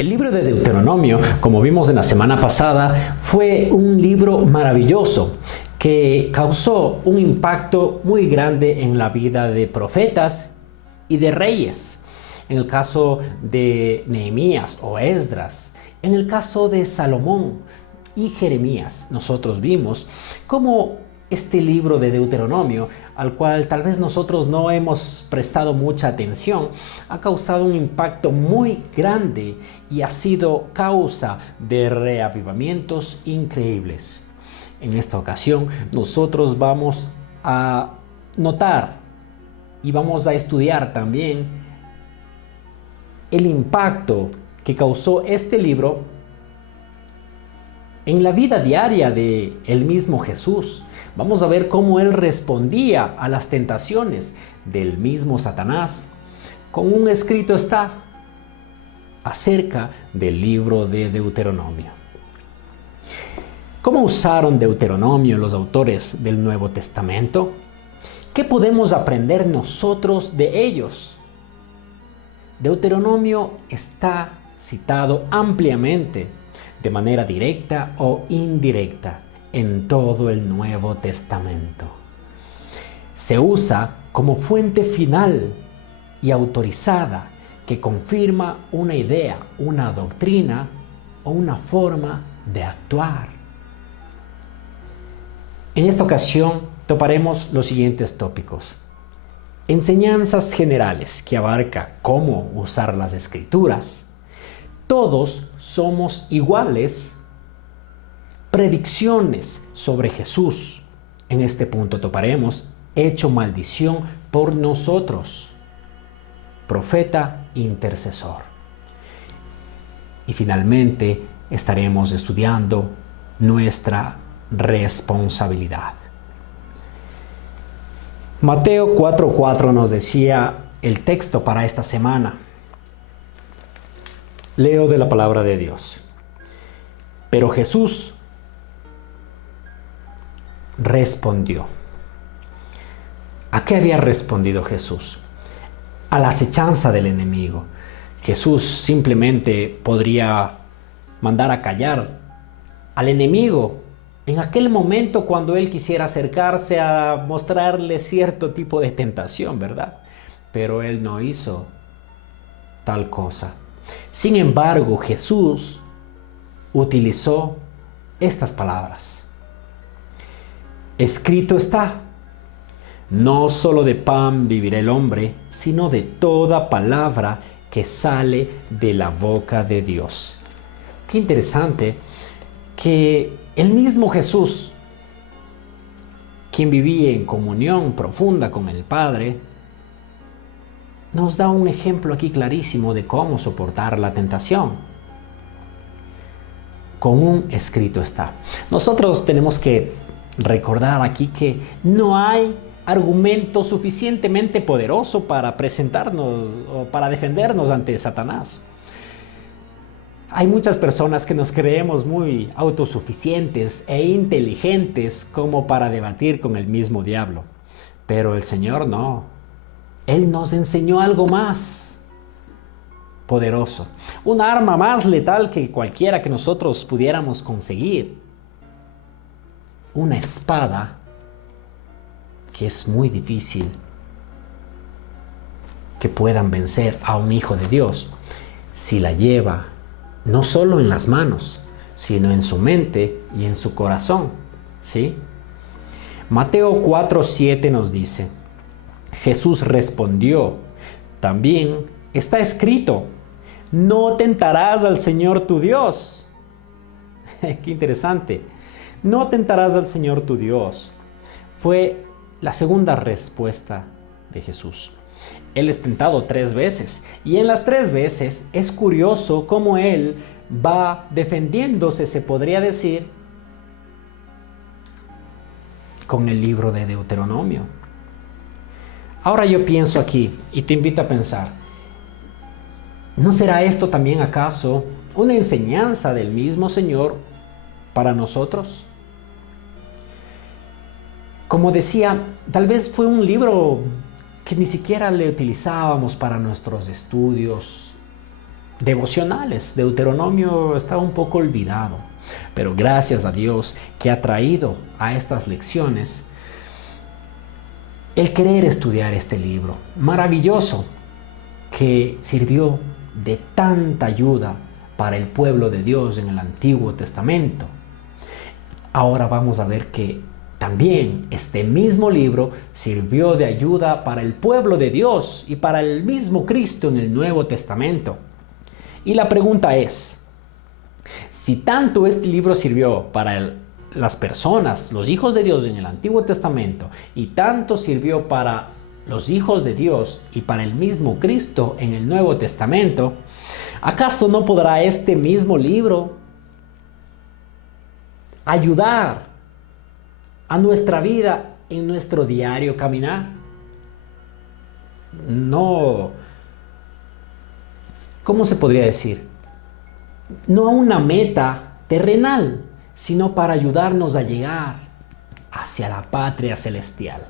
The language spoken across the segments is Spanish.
El libro de Deuteronomio, como vimos en la semana pasada, fue un libro maravilloso que causó un impacto muy grande en la vida de profetas y de reyes. En el caso de Nehemías o Esdras, en el caso de Salomón y Jeremías, nosotros vimos cómo este libro de Deuteronomio, al cual tal vez nosotros no hemos prestado mucha atención, ha causado un impacto muy grande y ha sido causa de reavivamientos increíbles. En esta ocasión, nosotros vamos a notar y vamos a estudiar también el impacto que causó este libro en la vida diaria de el mismo Jesús. Vamos a ver cómo él respondía a las tentaciones del mismo Satanás. Con un escrito está acerca del libro de Deuteronomio. ¿Cómo usaron Deuteronomio los autores del Nuevo Testamento? ¿Qué podemos aprender nosotros de ellos? Deuteronomio está citado ampliamente, de manera directa o indirecta, en todo el Nuevo Testamento. Se usa como fuente final y autorizada que confirma una idea, una doctrina o una forma de actuar. En esta ocasión toparemos los siguientes tópicos: enseñanzas generales que abarca cómo usar las Escrituras, todos somos iguales, predicciones sobre Jesús. En este punto toparemos hecho maldición por nosotros, profeta intercesor. Y finalmente estaremos estudiando nuestra responsabilidad. Mateo 4:4 nos decía el texto para esta semana. Leo de la palabra de Dios. Pero Jesús respondió. ¿A qué había respondido Jesús? A la acechanza del enemigo. Jesús simplemente podría mandar a callar al enemigo en aquel momento cuando él quisiera acercarse a mostrarle cierto tipo de tentación, ¿verdad? Pero él no hizo tal cosa. Sin embargo, Jesús utilizó estas palabras. Escrito está: no solo de pan vivirá el hombre, sino de toda palabra que sale de la boca de Dios. Qué interesante que el mismo Jesús, quien vivía en comunión profunda con el Padre, nos da un ejemplo aquí clarísimo de cómo soportar la tentación. Con un escrito está. Nosotros tenemos que recordar aquí que no hay argumento suficientemente poderoso para presentarnos o para defendernos ante Satanás. Hay muchas personas que nos creemos muy autosuficientes e inteligentes como para debatir con el mismo diablo. Pero el Señor no. Él nos enseñó algo más poderoso, un arma más letal que cualquiera que nosotros pudiéramos conseguir. Una espada que es muy difícil que puedan vencer a un hijo de Dios si la lleva no solo en las manos, sino en su mente y en su corazón, ¿sí? Mateo 4:7 nos dice: Jesús respondió, también está escrito, no tentarás al Señor tu Dios. Qué interesante. No tentarás al Señor tu Dios. Fue la segunda respuesta de Jesús. Él es tentado 3 veces y en las 3 veces es curioso cómo él va defendiéndose, se podría decir, con el libro de Deuteronomio. Ahora yo pienso aquí y te invito a pensar, ¿no será esto también acaso una enseñanza del mismo Señor para nosotros? Como decía, tal vez fue un libro que ni siquiera le utilizábamos para nuestros estudios devocionales. Deuteronomio estaba un poco olvidado, pero gracias a Dios que ha traído a estas lecciones el querer estudiar este libro maravilloso que sirvió de tanta ayuda para el pueblo de Dios en el Antiguo Testamento. Ahora vamos a ver que también este mismo libro sirvió de ayuda para el pueblo de Dios y para el mismo Cristo en el Nuevo Testamento. Y la pregunta es, si tanto este libro sirvió para las personas, los hijos de Dios en el Antiguo Testamento, y tanto sirvió para los hijos de Dios y para el mismo Cristo en el Nuevo Testamento, ¿acaso no podrá este mismo libro ayudar a nuestra vida en nuestro diario caminar? No, ¿cómo se podría decir? No a una meta terrenal, sino para ayudarnos a llegar hacia la patria celestial.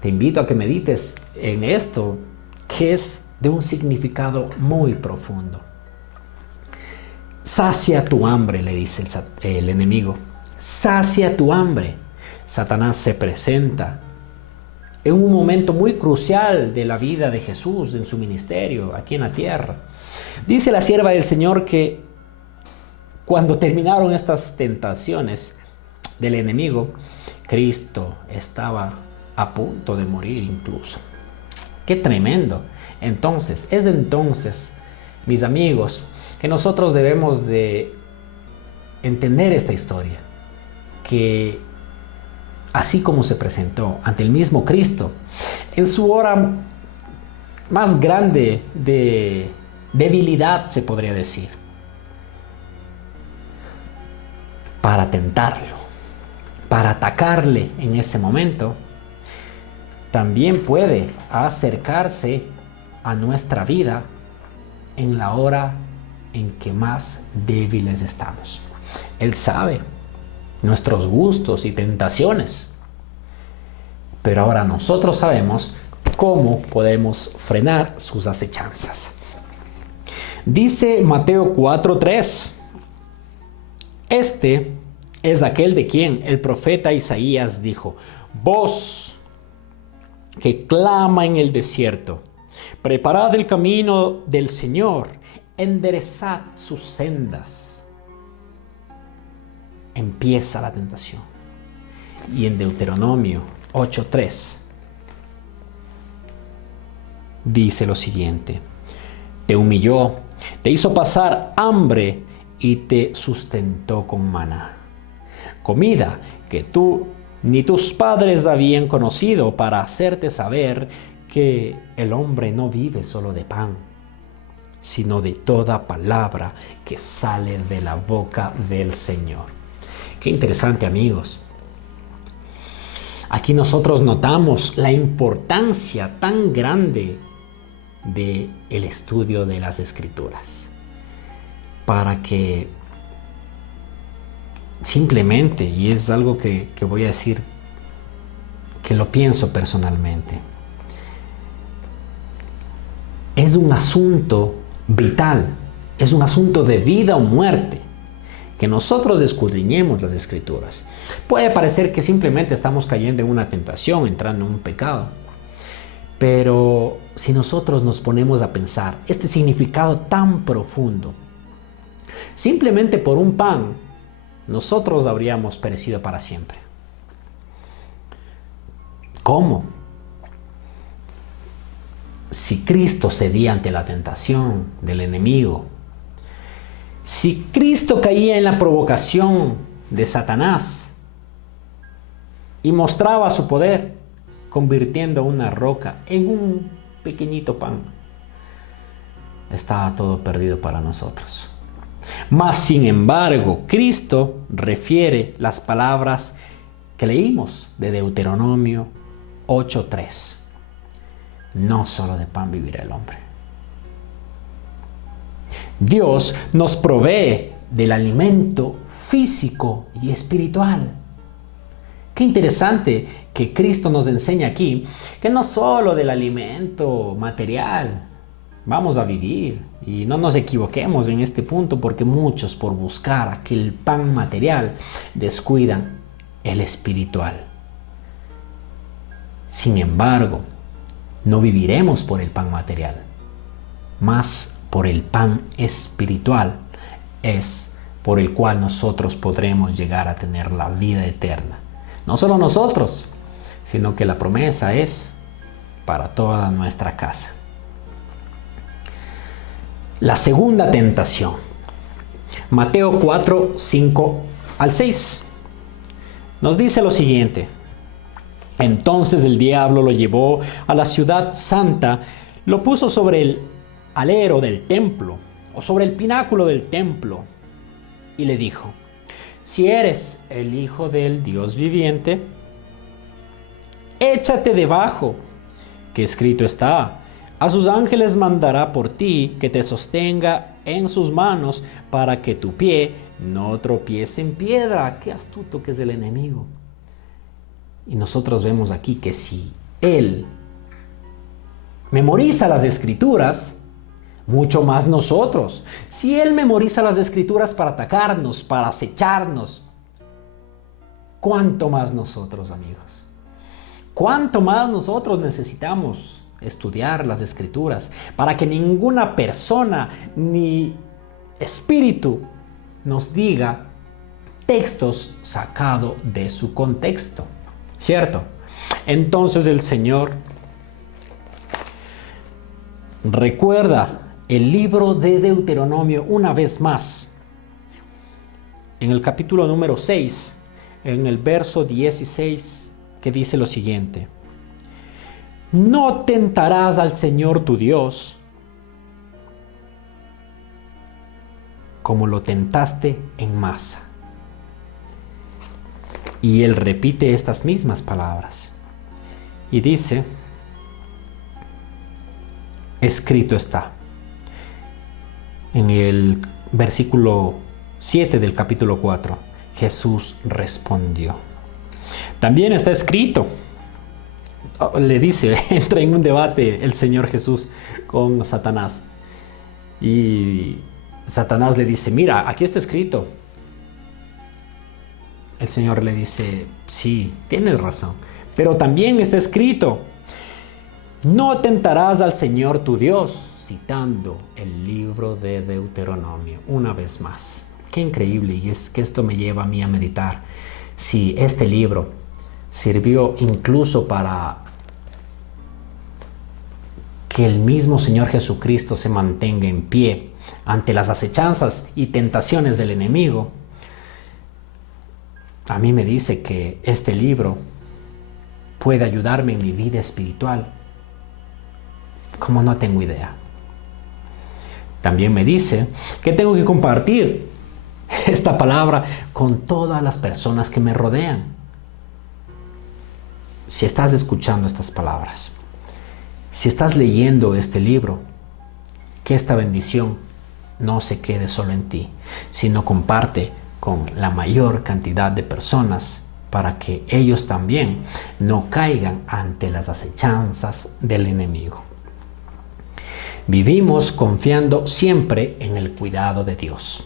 Te invito a que medites en esto, que es de un significado muy profundo. Sacia tu hambre, le dice el enemigo. Sacia tu hambre. Satanás se presenta en un momento muy crucial de la vida de Jesús, en su ministerio, aquí en la tierra. Dice la sierva del Señor que cuando terminaron estas tentaciones del enemigo, Cristo estaba a punto de morir incluso. ¡Qué tremendo! Entonces, mis amigos, que nosotros debemos de entender esta historia, que así como se presentó ante el mismo Cristo, en su hora más grande de debilidad, se podría decir, para tentarlo, para atacarle en ese momento, también puede acercarse a nuestra vida en la hora en que más débiles estamos. Él sabe nuestros gustos y tentaciones, pero ahora nosotros sabemos cómo podemos frenar sus acechanzas. Dice Mateo 4:3, este es aquel de quien el profeta Isaías dijo: voz que clama en el desierto, preparad el camino del Señor, enderezad sus sendas. Empieza la tentación. Y en Deuteronomio 8:3 dice lo siguiente: te humilló, te hizo pasar hambre y te sustentó con maná, comida que tú ni tus padres habían conocido, para hacerte saber que el hombre no vive solo de pan, sino de toda palabra que sale de la boca del Señor. Qué interesante, amigos. Aquí nosotros notamos la importancia tan grande del estudio de las Escrituras, para que simplemente, y es algo que voy a decir, que lo pienso personalmente, es un asunto vital, es un asunto de vida o muerte, que nosotros escudriñemos las Escrituras. Puede parecer que simplemente estamos cayendo en una tentación, entrando en un pecado, pero si nosotros nos ponemos a pensar este significado tan profundo, simplemente por un pan, nosotros habríamos perecido para siempre. ¿Cómo? Si Cristo cedía ante la tentación del enemigo, si Cristo caía en la provocación de Satanás y mostraba su poder, convirtiendo una roca en un pequeñito pan, estaba todo perdido para nosotros. Mas, sin embargo, Cristo refiere las palabras que leímos de Deuteronomio 8:3. No solo de pan vivirá el hombre. Dios nos provee del alimento físico y espiritual. Qué interesante que Cristo nos enseña aquí que no solo del alimento material, vamos a vivir. Y no nos equivoquemos en este punto, porque muchos, por buscar aquel pan material, descuidan el espiritual. Sin embargo, no viviremos por el pan material, mas por el pan espiritual es por el cual nosotros podremos llegar a tener la vida eterna. No solo nosotros, sino que la promesa es para toda nuestra casa. La segunda tentación. Mateo 4, 5 al 6. Nos dice lo siguiente. Entonces el diablo lo llevó a la ciudad santa, lo puso sobre el alero del templo, o sobre el pináculo del templo, y le dijo: si eres el Hijo del Dios viviente, échate debajo, que escrito está: a sus ángeles mandará por ti, que te sostenga en sus manos, para que tu pie no tropiece en piedra. Qué astuto que es el enemigo. Y nosotros vemos aquí que si él memoriza las escrituras, mucho más nosotros. Si él memoriza las escrituras para atacarnos, para acecharnos, ¿cuánto más nosotros, amigos? ¿Cuánto más nosotros necesitamos estudiar las escrituras para que ninguna persona ni espíritu nos diga textos sacados de su contexto? ¿Cierto? Entonces el Señor recuerda el libro de Deuteronomio una vez más. En el capítulo número 6, en el verso 16, que dice lo siguiente: no tentarás al Señor tu Dios como lo tentaste en Masa. Y él repite estas mismas palabras y dice: escrito está. En el versículo 7 del capítulo 4, Jesús respondió. También está escrito. Le dice, entra en un debate el Señor Jesús con Satanás. Y Satanás le dice: mira, aquí está escrito. El Señor le dice: sí, tienes razón, pero también está escrito: no tentarás al Señor tu Dios, citando el libro de Deuteronomio una vez más. Qué increíble, y es que esto me lleva a mí a meditar. Si este libro sirvió incluso para que el mismo Señor Jesucristo se mantenga en pie ante las acechanzas y tentaciones del enemigo, a mí me dice que este libro puede ayudarme en mi vida espiritual como no tengo idea. También me dice que tengo que compartir esta palabra con todas las personas que me rodean. Si estás escuchando estas palabras, si estás leyendo este libro, que esta bendición no se quede solo en ti, sino comparte con la mayor cantidad de personas para que ellos también no caigan ante las acechanzas del enemigo. Vivimos confiando siempre en el cuidado de Dios.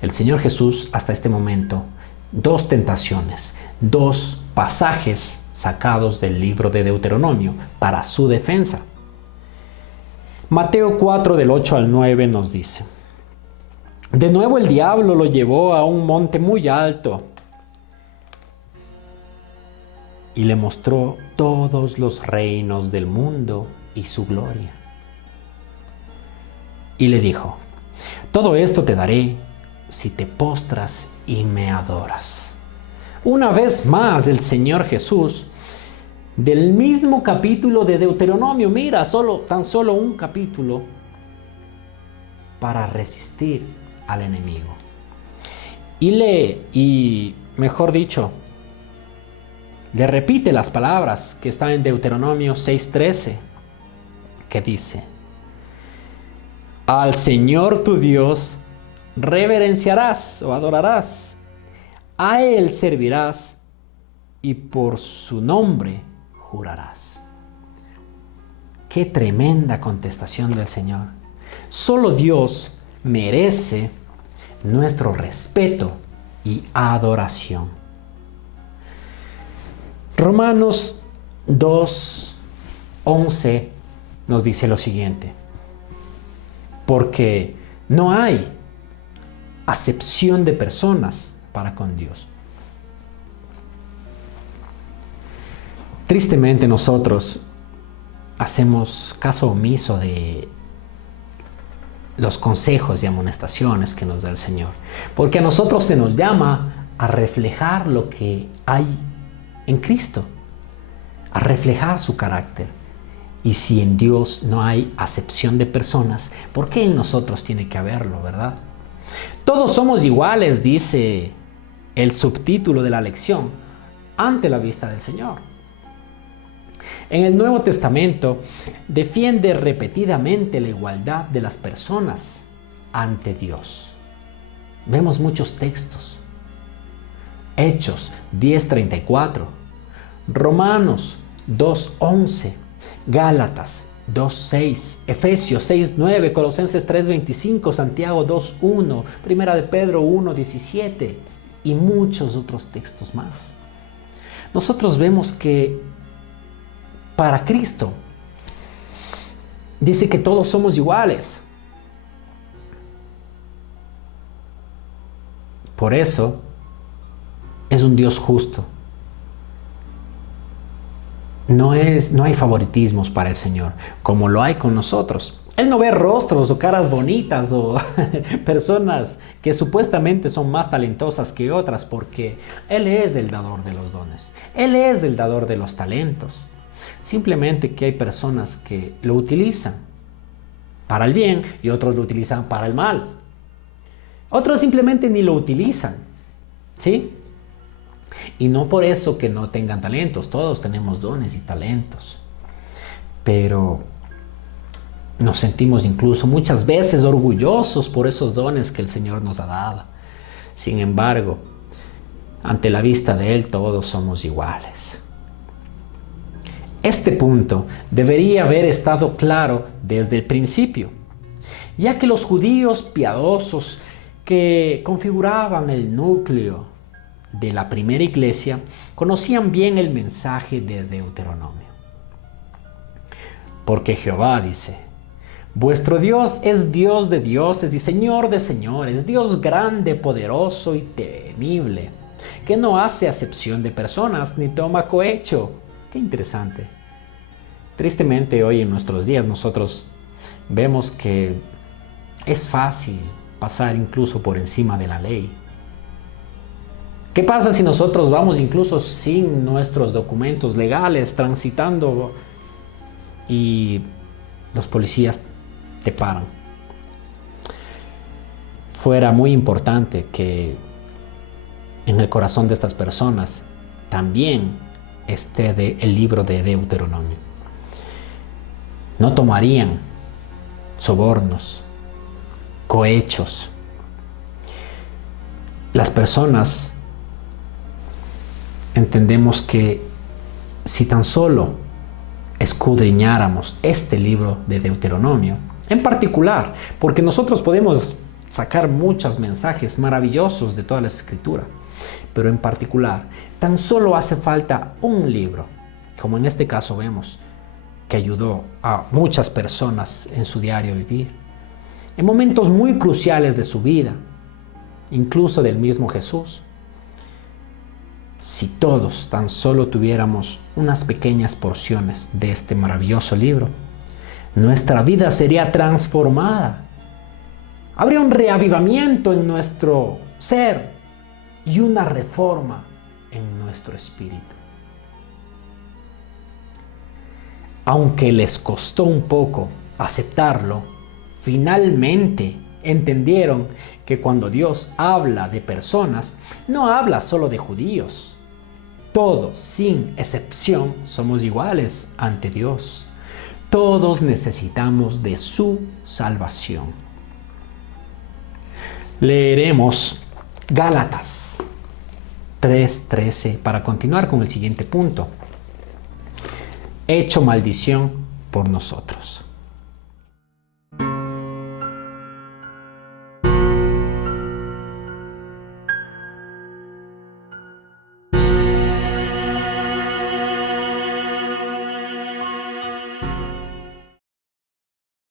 El Señor Jesús, hasta este momento, 2 tentaciones, 2 pasajes sacados del libro de Deuteronomio para su defensa. Mateo 4 del 8 al 9 nos dice: de nuevo el diablo lo llevó a un monte muy alto y le mostró todos los reinos del mundo y su gloria. Y le dijo: todo esto te daré si te postras y me adoras. Una vez más el Señor Jesús, del mismo capítulo de Deuteronomio, mira, tan solo un capítulo, para resistir al enemigo. Y mejor dicho, le repite las palabras que están en Deuteronomio 6:13, que dice: al Señor tu Dios reverenciarás o adorarás, a Él servirás y por su nombre jurarás. Qué tremenda contestación del Señor. Solo Dios merece nuestro respeto y adoración. Romanos 2:11 nos dice lo siguiente: porque no hay acepción de personas para con Dios. Tristemente nosotros hacemos caso omiso de los consejos y amonestaciones que nos da el Señor, porque a nosotros se nos llama a reflejar lo que hay en Cristo, a reflejar su carácter. Y si en Dios no hay acepción de personas, ¿por qué en nosotros tiene que haberlo, verdad? Todos somos iguales, dice el subtítulo de la lección, ante la vista del Señor. En el Nuevo Testamento defiende repetidamente la igualdad de las personas ante Dios. Vemos muchos textos. Hechos 10:34, Romanos 2:11, Gálatas 2:6, Efesios 6:9, Colosenses 3:25, Santiago 2:1, Primera de Pedro 1:17 y muchos otros textos más. Nosotros vemos que para Cristo dice que todos somos iguales. Por eso es un Dios justo. No hay favoritismos para el Señor, como lo hay con nosotros. Él no ve rostros o caras bonitas o personas que supuestamente son más talentosas que otras, porque Él es el dador de los dones. Él es el dador de los talentos. Simplemente que hay personas que lo utilizan para el bien y otros lo utilizan para el mal. Otros simplemente ni lo utilizan, ¿sí? Y no por eso que no tengan talentos, todos tenemos dones y talentos. Pero nos sentimos incluso muchas veces orgullosos por esos dones que el Señor nos ha dado. Sin embargo, ante la vista de Él todos somos iguales. Este punto debería haber estado claro desde el principio, ya que los judíos piadosos que configuraban el núcleo de la primera iglesia conocían bien el mensaje de Deuteronomio. Porque Jehová dice: vuestro Dios es Dios de dioses y Señor de señores, Dios grande, poderoso y temible, que no hace acepción de personas ni toma cohecho. Qué interesante. Tristemente hoy en nuestros días nosotros vemos que es fácil pasar incluso por encima de la ley. ¿Qué pasa si nosotros vamos incluso sin nuestros documentos legales transitando y los policías te paran? Fuera muy importante que en el corazón de estas personas también esté el libro de Deuteronomio. No tomarían sobornos, cohechos. Las personas entendemos que si tan solo escudriñáramos este libro de Deuteronomio, en particular, porque nosotros podemos sacar muchos mensajes maravillosos de toda la Escritura, pero en particular, tan solo hace falta un libro, como en este caso vemos, que ayudó a muchas personas en su diario vivir, en momentos muy cruciales de su vida, incluso del mismo Jesús. Si todos tan solo tuviéramos unas pequeñas porciones de este maravilloso libro, nuestra vida sería transformada. Habría un reavivamiento en nuestro ser y una reforma en nuestro espíritu. Aunque les costó un poco aceptarlo, finalmente entendieron que cuando Dios habla de personas, no habla solo de judíos. Todos, sin excepción, somos iguales ante Dios. Todos necesitamos de su salvación. Leeremos Gálatas 3:13 para continuar con el siguiente punto. Hecho maldición por nosotros.